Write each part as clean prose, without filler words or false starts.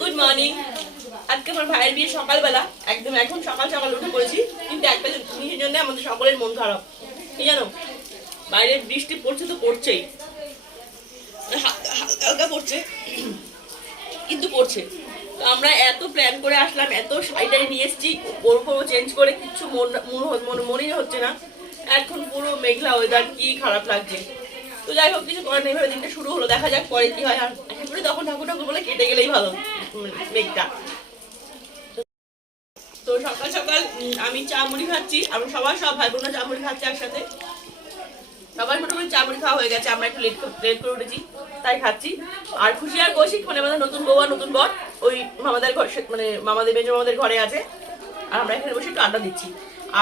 Good morning. আজকে আমার ভাইয়ের বিয়ে সকালবেলা, একদম এখন সকাল সকাল উঠে পড়েছি, কিন্তু একটা জিনিসের জন্য আমাদের সকলের মন খারাপ। কি জানো, বাইরে বৃষ্টি পড়ছে তো পড়ছেই, হালকা হালকা পড়ছে, কিন্তু পড়ছে। তো আমরা এত প্ল্যান করে আসলাম, এত শাড়িটাই নিয়ে এসেছি, ওরপর চেঞ্জ করে কিচ্ছু মনেই হচ্ছে না। এখন পুরো মেঘলা ওয়েদার, কি খারাপ লাগছে। তো যাই হোক, কিছু করার নেই, দিনটা শুরু হলো, দেখা যাক পরে কি হয়। আর এখন করে তখন ঠাকুর ঠাকুর বলে কেটে গেলেই ভালো মেঘটা। তো সকাল সকাল আমি চা মুড়ি খাচ্ছি, আমি সব ভাই বোনরা চা মুড়ি খাচ্ছে একসাথে। সবাই মোটামুটি চা মুড়ি খাওয়া হয়ে গেছে, আমরা একটু লেট করে উঠেছি তাই খাচ্ছি। আর খুশি আর কৌশিক মানে আমাদের নতুন বউ আর নতুন বর ওই মামাদের ঘর, মানে মামাদের মেজো মামাদের ঘরে আছে, আর আমরা এখানে বসে একটু আড্ডা দিচ্ছি।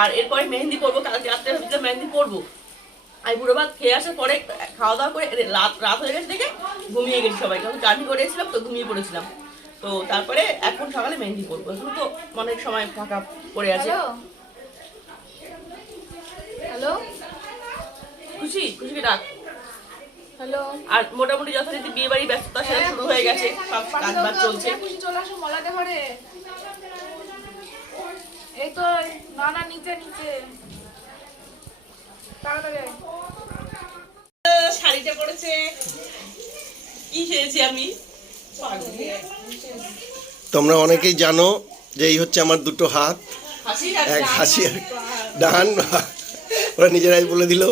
আর এরপরে মেহেন্দি পরবো, কালকে রাত্রে ভেবেছিলাম মেহেন্দি পরবো। আর বুড়ো ভাত খেয়ে আসার পরে খাওয়া দাওয়া করে রাত হয়ে গেছে দেখে ঘুমিয়ে গেছি সবাই, কারণ জার্নি করে এসেছিলাম তো ঘুমিয়ে পড়েছিলাম। তো তারপরে এখন সকালে মেহেন্দি পরবো, এখন তো অনেক সময় ফাঁকা পড়ে আছে। হ্যালো, খুশিকে ডাক। হ্যালো। আর মোটামুটি যথারীতি বিয়ে বাড়ি ব্যস্ততা সেটা শুরু হয়ে গেছে, সব কাজ বাজ চলছে। খুশি চলে আসো মলাতে ঘরে। এই তো না নিচে তাড়াতাড়ি শাড়িটা পরেছে, কি সেরেছি আমি। তোমরা অনেকেই জানো যে এই হচ্ছে আমার দুটো হাত, এক হাসি আর ডান, ওরা নিজেরাই বলে দিল।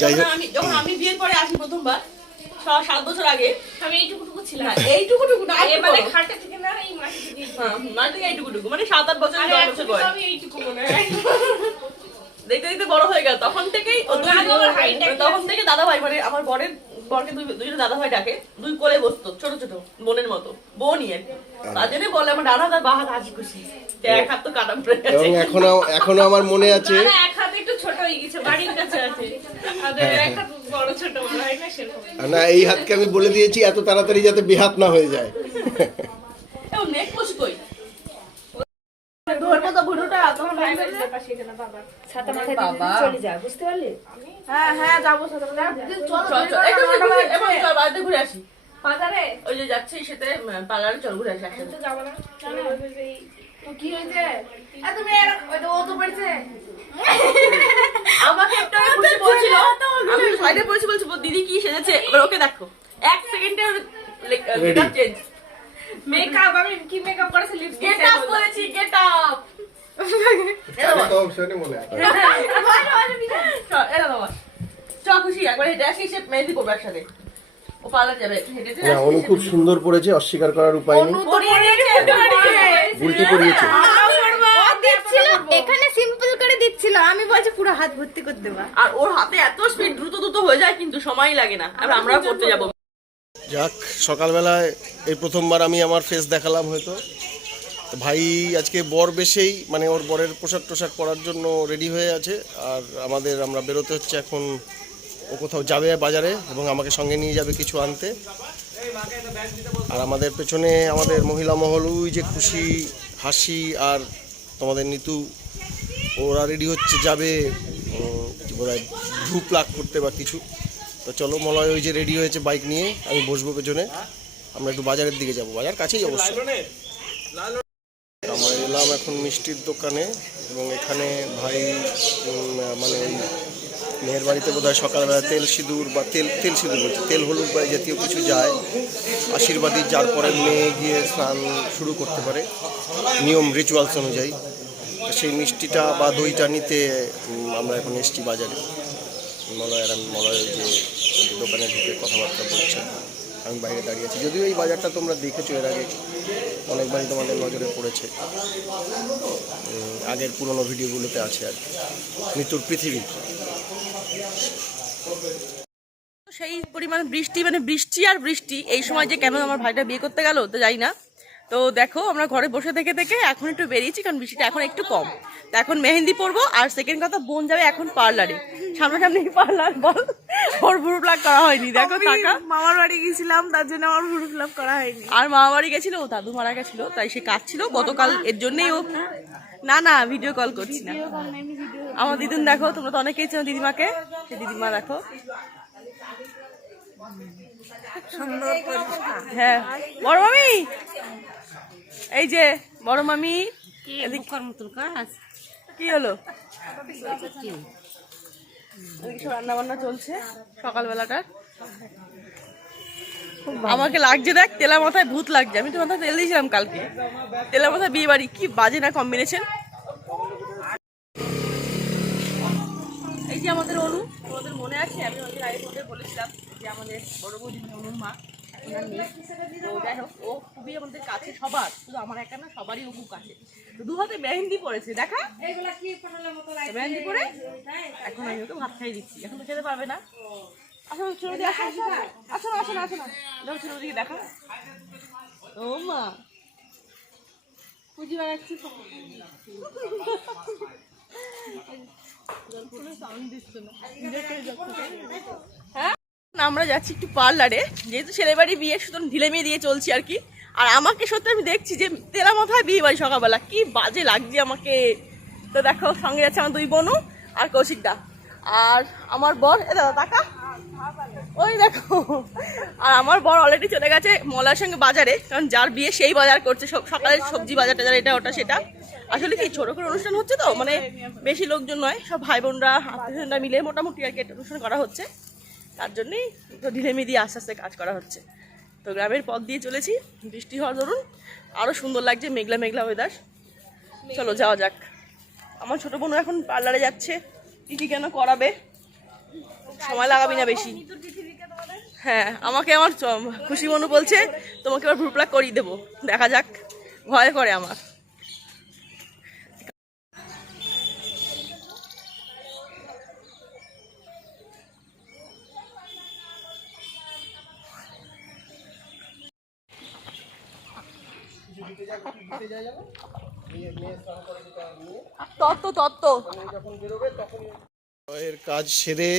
যাই হোক, যখন আমি বিয়ের পরে আসি প্রথমবার 7 বছর আগে, আমি এইটুকু ছিলাম, এইটুকু না, এবারে খাটে থেকে না এই মাটি থেকে, মাটি থেকে এইটুকু, মানে 7-8 বছর 10 বছর বয়স। আমি এইটুকু মনে হয় দেখতে দেখতে বড় হয়ে গেল। তখন থেকেই তখন থেকে দাদা ভাই, মানে আমার বরকে দুজনে দাদা ভাই ডাকে, দুই কোলে বসতো ছোট ছোট বোনের মতো, বোনই আর কি। তার জন্য বলে আমার ডান হাত আর বাঁ হাত হাসি খুশি, এক হাত তো কাটা পড়ে গেছে। এবং এখনো আমার মনে আছে, এক হাত একটু ছোট হয়ে গেছে, বাড়ির কাছে আছে, আর এক হাত বড় ছোট মনে হয় না সেরকম না, এই হাতকে আমি বলে দিয়েছি এত তাড়াতাড়ি যাতে বেহাত না হয়ে যায়। এও নেক কষি কই ধরবো তো ভুরুটা তখন ছাতা মাথায় দিয়ে চলে যা, বুঝতে পারলি? হ্যাঁ যাবো সাথে চল বাড়িতে ঘুরে আসি। বাজারে ওই যে যাচ্ছি সেতে পার্লারে, চল ঘুরে আসি একসাথে। যাবো না, তো কি হয়েছে? তুমি ও তো পড়ছে আমাকে একটা খুশি বলছিল, আমি সাইডে পড়েছি, বলছি দিদি কি সেজেছে, এবার ওকে দেখো 1 সেকেন্ডে মেকআপ চেঞ্জ। মেকআপ আমি কি মেকআপ করেছি? লিপস্টিক গেট আপ করেছি, গেট আপ। খুশি একবার হেঁটে আসি, সে মেহেন্দি করবো একসাথে, ও পার্লার যাবে হেঁটে। অনু খুব সুন্দর পড়েছে, অস্বীকার করার উপায় নেই, উল্টে পড়িয়েছে। এখানে সিম্পল করে দিচ্ছিল, আমি বলছি পুরো হাত ভর্তি করে দেবা। আর ওর হাতে এত স্পিড, দ্রুত হয়ে যায়, কিন্তু সময় লাগে না। আর আমরাও করতে যাবো। যাক, সকালবেলায় এই প্রথমবার আমি আমার ফেস দেখালাম হয়তো। তো ভাই আজকে বর বেশেই, মানে ওর বরের পোশাক পরার জন্য রেডি হয়ে আছে। আর আমরা বেরোতে হচ্ছে এখন, ও কোথাও যাবে বাজারে এবং আমাকে সঙ্গে নিয়ে যাবে কিছু আনতে। আর আমাদের পেছনে আমাদের মহিলা মহল, ওই যে খুশি, হাসি আর তোমাদের নিতু, ওরা রেডি হচ্ছে, যাবে বোধহয় ধূপ লাগ করতে বা কিছু। তো চলো, মলয় ওই যে রেডি হয়েছে বাইক নিয়ে, আমি বসবো পেছনে। আমরা একটু বাজারের দিকে যাব, বাজার কাছেই অবশ্য। আমরা এলাম এখন মিষ্টির দোকানে, এবং এখানে ভাই মানে ওই মেয়ের বাড়িতে বোধহয় সকালবেলা তেল সিঁদুর বা তেল সিঁদুর বলছে, তেল হলুদ বা জাতীয় কিছু যায়, আশীর্বাদী, যার পরে মেয়ে গিয়ে স্নান শুরু করতে পারে নিয়ম রিচুয়ালস অনুযায়ী। সেই মিষ্টিটা বা দইটা নিতে আমরা এখন এসেছি বাজারে। মলয় যে দোকানে ঢুকে কথাবার্তা বলছে, আমি বাইরে দাঁড়িয়ে আছি। যদিও এই বাজারটা তোমরা দেখেছো এর আগে, অনেকবারই তোমাদের নজরে পড়েছে, আগের পুরনো ভিডিওগুলোতে আছে আর কি, মৃত্যুর পৃথিবী। সেই পরিমাণ বৃষ্টি, মানে বৃষ্টি আর বৃষ্টি। এই সময় যে কেন আমার ভাইটা বিয়ে করতে গেল তো যাই না। তো দেখো আমরা ঘরে বসে থেকে থেকে এখন একটু বেরিয়েছি, কারণ বৃষ্টিটা এখন একটু কম। তো এখন মেহেন্দি পরবো, আর সেকেন্ড কথা বোন যাবে এখন পার্লারে। সামনাসামনি পার্লার বল, ওর ভুরু প্লাক করা হয়নি। দেখো টাকা মামার বাড়ি গেছিলাম, তার জন্য আমার ভুরু প্লাক করা হয়নি। আর মামা বাড়ি গেছিল, ও দাদু মারা গেছিল, তাই সে কাজ ছিল গতকাল, এর জন্যই ও না না ভিডিও কল করছি না। আমার দিদুন দেখো, তোমরা তো অনেকেই চেনো দিদিমাকে, সে দিদিমা দেখো সুন্দর হ্যাঁ। বড় মামি, এই যে বড় মামি, কি হলো? রান্না বান্না চলছে সকালবেলাটা। আমাকে লাগছে দেখ, তেলা মাথায় ভূত লাগছে। আমি তো মাথায় তেল দিয়েছিলাম কালকে, তেলা মাথায় বিয়ে বাড়ি, কি বাজে না কম্বিনেশন। এই যে আমাদের অনু, তোমাদের মনে আছে আমি অনেক আগে তোমাদের বলেছিলাম যে আমাদের বড় বৌদি অনুর মা এখন আর নেই। তো যাই হোক, ও খুবই আমাদের কাছে, সবার, শুধু আমার একা না, সবারই ও খুব কাছে। তো দু হাতে মেহেন্দি পড়েছে, দেখা মেহেন্দি পরে এখন আমি ওকে ভাত খাই দিচ্ছি। এখন তো খেতে পারবে না। আসো ছোট দিকে, আসো আসো আসো না আসো না আসো না, দেখো ছোট দিকে দেখা। ও মা পুজি বাড়াচ্ছি, হ্যাঁ। আমরা যাচ্ছি একটু পার্লারে, যেহেতু ছেলে বাড়ি বিয়ে, সুতরাং ঢিলেমিয়ে দিয়ে চলছি আর কি। আর আমাকে সত্যি আমি দেখছি যে তেলা মাথায় বিয়ে বাড়ি সকালবেলা, কি বাজে লাগছে আমাকে। তো দেখো সঙ্গে যাচ্ছে আমার দুই বোনু আর কৌশিকদা, আর আমার বর, এ দাদা টাকা ওই দেখো। আর আমার বর অলরেডি চলে গেছে মলার সঙ্গে বাজারে, কারণ যার বিয়ে সেই বাজার করছে, সকালের সবজি বাজার টাজার এটা ওটা সেটা। আসলে কি ছোট করে অনুষ্ঠান হচ্ছে তো, মানে বেশি লোকজন নয়, সব ভাই বোনরা আত্মীয়স্বজনরা মিলে মোটামুটি আর কি একটা অনুষ্ঠান করা হচ্ছে। তার জন্যই তো ঢিলেমি দিয়ে আস্তে আস্তে কাজ করা হচ্ছে। তো গ্রামের পথ দিয়ে চলেছি, বৃষ্টি হওয়ার ধরুন আরও সুন্দর লাগছে, মেঘলা মেঘলা ওয়েদার। চলো যাওয়া যাক। আমার ছোটো বোন এখন পার্লারে যাচ্ছে, কি কেন করাবে, সময় লাগাবি না বেশি। হ্যাঁ, আমাকে আমার খুশি মনু বলছে তোমাকে আবার ভুরু প্লাক করিয়ে দেবো, দেখা যাক, ভয় করে আমার। এর কাজ সেরে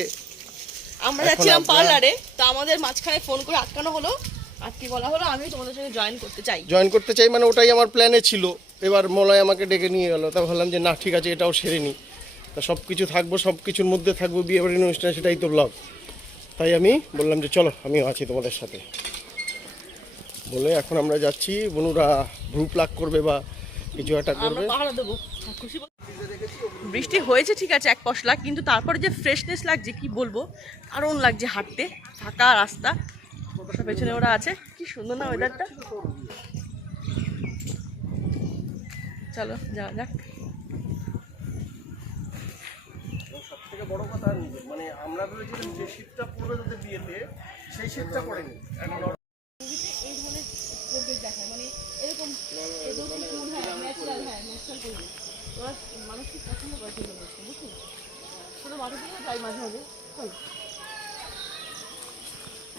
আমরা যাচ্ছিলাম পার্লারে, তো আমাদের মাঝখানে ফোন করে আটকানো হলো, আজকে বলা হলো আমি তোমাদের সঙ্গে জয়েন করতে চাই, মানে ওটাই আমার প্ল্যানে ছিল। এবার মলয় আমাকে ডেকে নিয়ে গেল, তা ভাবলাম যে না ঠিক আছে, এটাও সেরে নিই। তা সব কিছু থাকবো, সব কিছুর মধ্যে থাকবো বিয়ে বাড়ির অনুষ্ঠান, সেটাই তো ব্লগ। তাই আমি বললাম যে চলো আমিও আছি তোমাদের সাথে বলে এখন আমরা যাচ্ছি। বনুরা ভ্রু প্লাক করবে বা কিছু একটা করবে, পাহারা দেবো। বৃষ্টি হয়েছে ঠিক আছে এক পশলা, কিন্তু তারপরে যে ফ্রেশনেস লাগছে কি বলবো, দারুণ লাগছে হাঁটতে, ফাঁকা রাস্তা, পেছনে ওরা আছে, কি সুন্দর না ওয়েদারটা। চলো যাওয়া যাক। সবথেকে বড় কথা মানে আমরা ভেবেছিলাম যে শীতটা পড়বে তাদের বিয়েতে, সেই শীতটা পড়েনি। এই ধরনের পরিবেশ দেখায়, মানে এরকম ন্যাচারাল, হ্যাঁ ন্যাচারাল পরিবেশ ওরা মানুষ খুব পছন্দ করে, সেগুলো বলছে বুঝলি, ছোটো মানুষগুলো যাই মাঝে মাঝে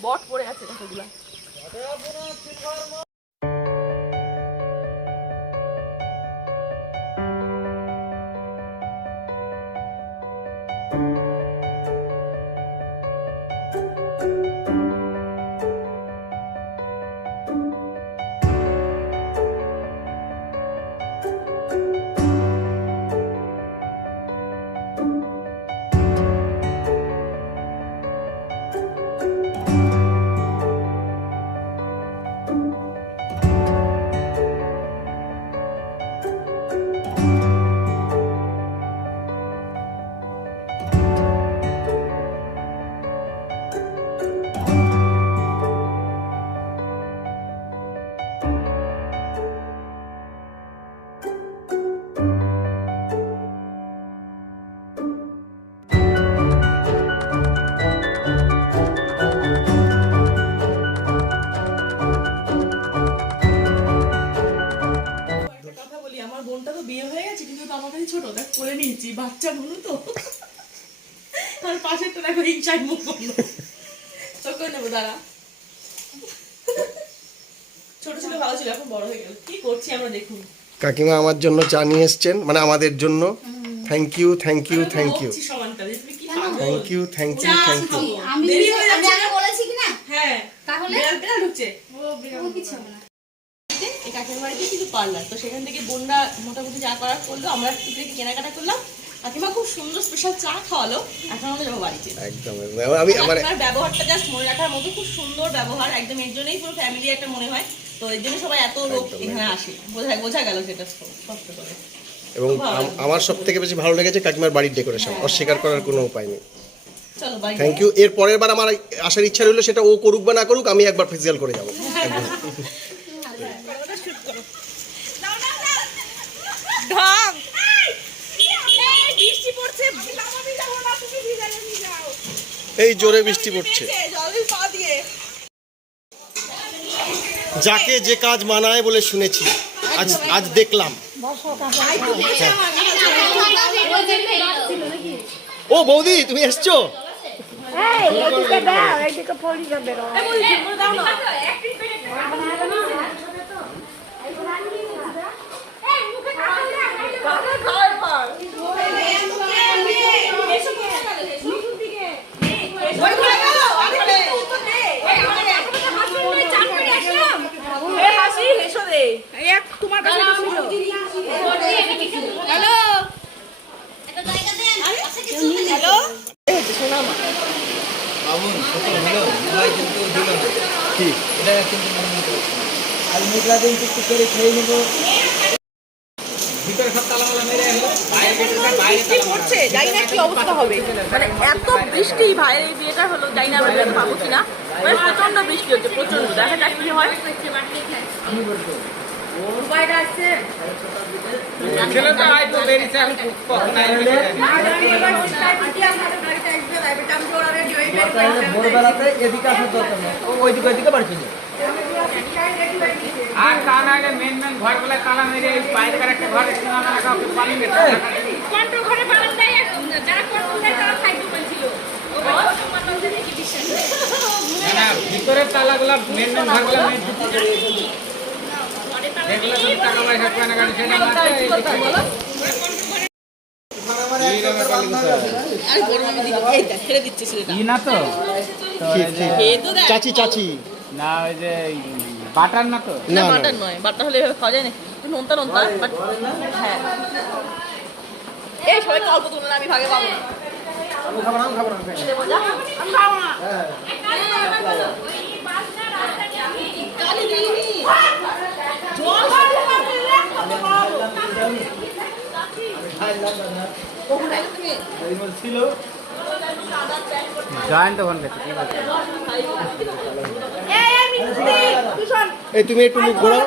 বট পড়ে আছে কতগুলা। ছোট দেখ করে নিয়েছি, বাচ্চা বলু তো, তার পাশেরটা দেখো হিংসায় মুখ বললো, তোকে নেবো দাঁড়া। ছোট ছিল ভালো ছিল, এখন বড় হয়ে গেল। কি করছি আমরা দেখুন। কাকিমা আমার জন্য চা নিয়ে এসছেন, মানে আমাদের জন্য। Thank you, thank you, thank you, বকছি সমানতালে, তুমি কি পাগল? থ্যাংক ইউ, থ্যাংক ইউ, চা থ্যাংক ইউ। খাবো। আমি দেরি হয়ে আমি যাচ্ছে আগে না? বলেছি কি না হ্যাঁ, তাহলে বিড়াল ঢুকছে। ও কিছু হবে না। এই কাকিমার বাড়িতে কিছু পার্লার, তো সেখান থেকে বোনরা মোটামুটি যা করার করলো, আমরা একটু থেকে কেনাকাটা করলাম। কাকিমা খুব সুন্দর স্পেশাল চা খাওয়ালো। এখন আমরা যাবো বাড়িতে। একদম একদম। আমি আমার কাকিমার ব্যবহারটা জাস্ট মনে রাখার মতো, খুব সুন্দর ব্যবহার একদম। এর জন্যই পুরো ফ্যামিলি একটা মনে হয়, তো এর জন্য সবাই এত লোক এখানে আসে। বোঝা গেল সেটা স্পষ্ট করে। এবং আমার সব থেকে বেশি ভালো লেগেছে কাকিমার বাড়ির ডেকোরেশন, অস্বীকার করার কোনো উপায় নেই। চলো বাই। Thank you. এর পরের বার আমার আসার ইচ্ছা রইলো, সেটা ও করুক বা না করুক, আমি একবার ফেসিয়াল করে যাবো। বৃষ্টি পড়ছে, এই জোরে বৃষ্টি পড়ছে। জলের পা দিয়ে। যাকে যে কাজ মানায় বলে শুনেছি, আজ আজ দেখলাম। ও বৌদি, তুমি এসছো? এইদিকে দাও, এইদিকে পড়ি যাবে। কি বৃষ্টি পড়ছে, জানি না কি অবস্থা হবে। মানে এত বৃষ্টি, ভাইয়ের এই বিয়েটা হলো, জানি না আমরা যেতে পাবো কিনা। মানে প্রচন্ড বৃষ্টি হচ্ছে, প্রচন্ড। দেখা যাক কি হয়। ভোরবেলাতে এদিকে আসার দরকার নেই, ওইদিকে ওইদিকে বাড়ি চলে যাবে। আর তা নাহলে মেন ঘরগুলো তালা মেরে বাইরের একটা ঘরে পানি গেছে। কন্ট্রোল ঘরে বানান দেয়, যারা কন্ট্রোল দেয় তারা খাইতে পারছিল। ও ভাই তোমার নাম দেখি কি বিশ্বাস না ভিতরের তালাগুলো মেন ঘরগুলো যেগুলো সব টাকা পয়সা কেনাকাটি সেটা আর বড় মামি দিকে এই দেখ ছেড়ে দিচ্ছে ছেলেটা। না তো এই তো দেখ। চাচি চাচি না ওই যে বাটার না তো না না, না। বাটার নয়, বাটার হলে এভাবে খাওয়া যায় না। নোনতা নোনতা, বাট হ্যাঁ। এই সবাইকে অল্প তুলে না, আমি ভাগে পাবো না। কি দেবো যা? আমি খাবো না। কালি দিইনি। জল খাবো না, খাবো খাবো। কখন আইলে তুমি? ছিল জয়েন্ট ওখান থেকে কি বলছে এই মিষ্টি, তুই শোন। এই তুমি একটু মুখ ঘোরাও।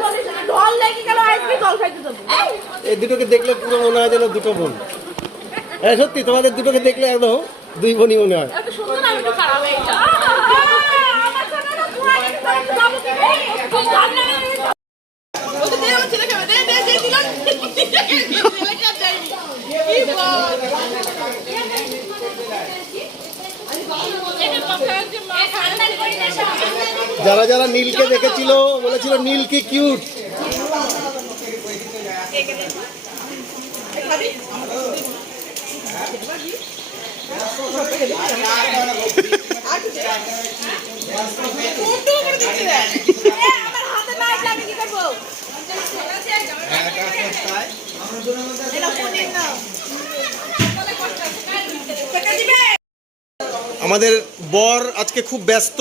ঢল লেগে গেল, আইসক্রিম জল খাইতে যাবো। এই দুটোকে দেখলে পুরো মনে হয় যেন দুটো বোন। হ্যাঁ সত্যি, তোমাদের দুটোকে দেখলে একদম দুই বোনই মনে হয়। এত সুন্দর, আমি একটু খারাপ এইটা। আমার সামনে না পুরা একটু যাবো কি? খুব ভালো লাগে। ওকে দে, আমার ছেলে খাবে। দে দে দে দিলাম। ছেলেটা দেয়। কি বল? যারা যারা নীলকে দেখেছিল বলেছিল নীল কি কিউট। আমাদের বর আজকে খুব ব্যস্ত,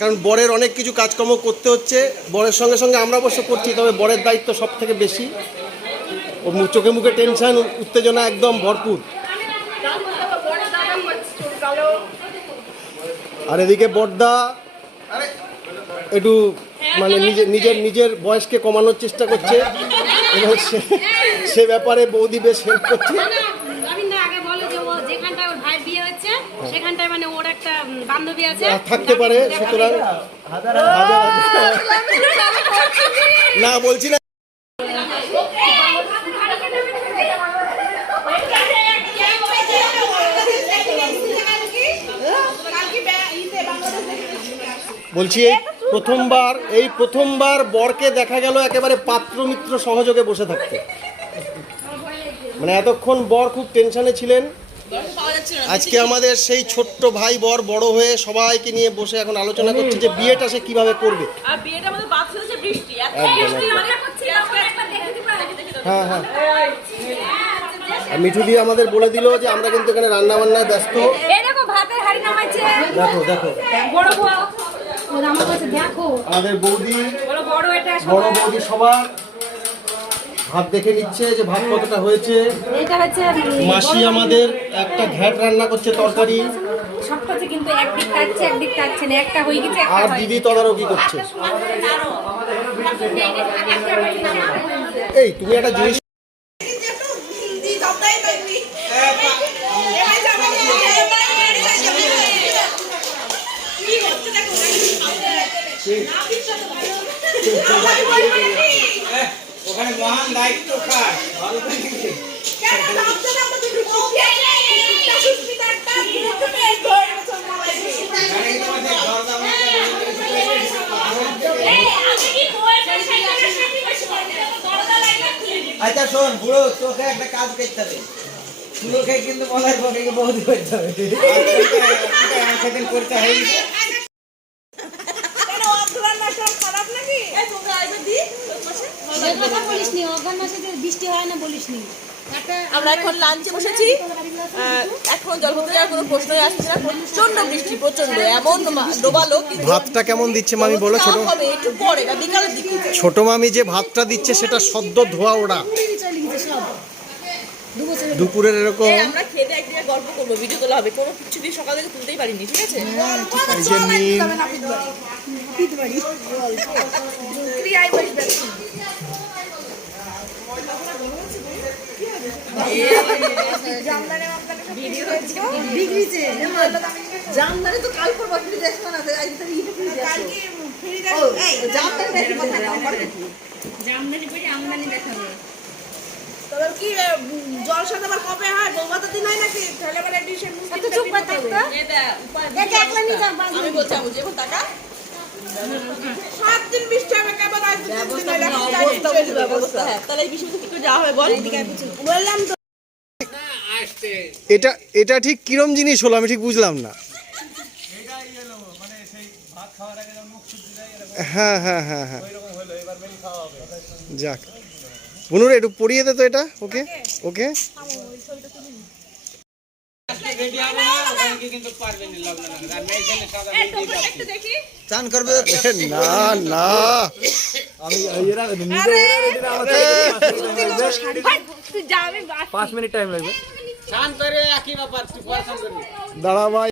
কারণ বরের অনেক কিছু কাজকর্ম করতে হচ্ছে। বরের সঙ্গে সঙ্গে আমরা অবশ্য করছি, তবে বরের দায়িত্ব সব থেকে বেশি। ও চোখে মুখে টেনশন, উত্তেজনা একদম ভরপুর। আর এদিকে বড়দা একটু মানে নিজের নিজের বয়সকে কমানোর চেষ্টা করছে, এবং সে ব্যাপারে বৌদি বেশ হেল্প করছে। আমি না আগে বলে যে ও যেখানটায় ওর ভাই বিয়ে হচ্ছে সেখানটায় মানে ওর একটা বান্ধবী আছে থাকতে পারে, সুতরাং হাজার না বলছি না। বলছি এই প্রথমবার বরকে দেখা গেল একেবারে পাত্র মিত্র সহযোগে বসে থাকতে। মানে এতক্ষণ বর খুব টেনশনে ছিলেন, পাওয়া যাচ্ছে না। আজকে আমাদের সেই ছোট্ট ভাই বর বড় হয়ে সবাইকে নিয়ে বসে এখন আলোচনা করছে যে বিয়েটা সে কিভাবে করবে। আর বিয়েটা আমাদের বাচ্চা হচ্ছে বৃষ্টি, এত একদম, বৃষ্টি একদম। মজা করছি আজকে একবার দেখে দিবা দেখে দেখে দাও। হ্যাঁ হ্যাঁ, আর মিঠু দিয়ে আমাদের বলে দিল যে আমরা কিন্তু এখানে রান্না বান্নায় ব্যস্ত। এই দেখো ভাতের হাড়ি নামাইছে দেখো দেখো বড় বউ ওরা আমার কাছে দেখো আমাদের বৌদি, বড় বড় এটা বড় বৌদি সবার ভাত দেখে নিচ্ছে যে ভাত কতটা হয়েছে। এটা হচ্ছে মাসি আমাদের একটা ঘ্যাট রান্না করছে তরকারি, সবটাতে কিন্তু একদিক কাটছে একদিক কাটছে না, একটা হয়ে গেছে একটা আর হয় দিদি তদারকি করছে। এই তুমি একটা জিনিস ওখানে মহান দায়িত্ব কার ভালো করে দেখি। আচ্ছা শোন বুড়ো, তোকে একটা কাজ করতে হবে, তোকে কিন্তু বলার পরে বহুত করতে হবে। সেদিন করতে হয়ে গেছে। কথা বলিসনি অজ্ঞান মাসে যে বৃষ্টি হয় না বলিসনি আমরা এখন লাঞ্চে বসেছি, এখন জল ভর্তি যাওয়ার কোনো প্রশ্নই আসছে না, প্রচন্ড বৃষ্টি, প্রচন্ড এমন ডোবালো কিন্তু ভাতটা কেমন দিচ্ছে মামি বলো? ছোট খাওয়া হবে একটু পরে বা বিকালের দিকে। ছোট মামি যে ভাতটা দিচ্ছে সেটা সদ্য ধোয়া ওড়া, দুপুরের এরকম। এই আমরা খেতে একদিকে গল্প করবো, ভিডিও তোলা হবে, কোনো কিছু দিয়ে সকাল থেকে তুলতেই পারিনি, ঠিক আছে? এই যে নীল, জামদানি তো কাল করবো, তুমি দেখো না জামদানি পরে আমদানি দেখাবে তবে কি জলসা আবার কবে হয়? বৌভাতের দিন হয় নাকি? তাহলে আবার ডিশের মুখে তো চুপ করে থাকতো দেখে একলা নিয়ে যা বাজ আমি বলছি আমি যেমন টাকা 7 দিন বৃষ্টি হবে, কেবল আজ ব্যবস্থা, হ্যাঁ তাহলে এই বিষয়টা কি করে যাওয়া হবে বল? বললাম তো। এটা ঠিক কিরম জিনিস হলো আমি ঠিক বুঝলাম না। হ্যাঁ হ্যাঁ হ্যাঁ হ্যাঁ, যাক বনুরে একটু পড়িয়ে দে তো এটা। ওকে ওকে, রেডি হবে না, ওখানে গিয়ে কিন্তু পারবেন না লগ্ন না। আর মেয়ে ছেলে সাদা বিয়ে দিয়ে একটু দেখি চান করবে না না তুই যা, আমি 5 মিনিট টাইম লাগবে। চান করে একই ব্যাপার, তুই পড়াশোনা করবি। দাঁড়া ভাই।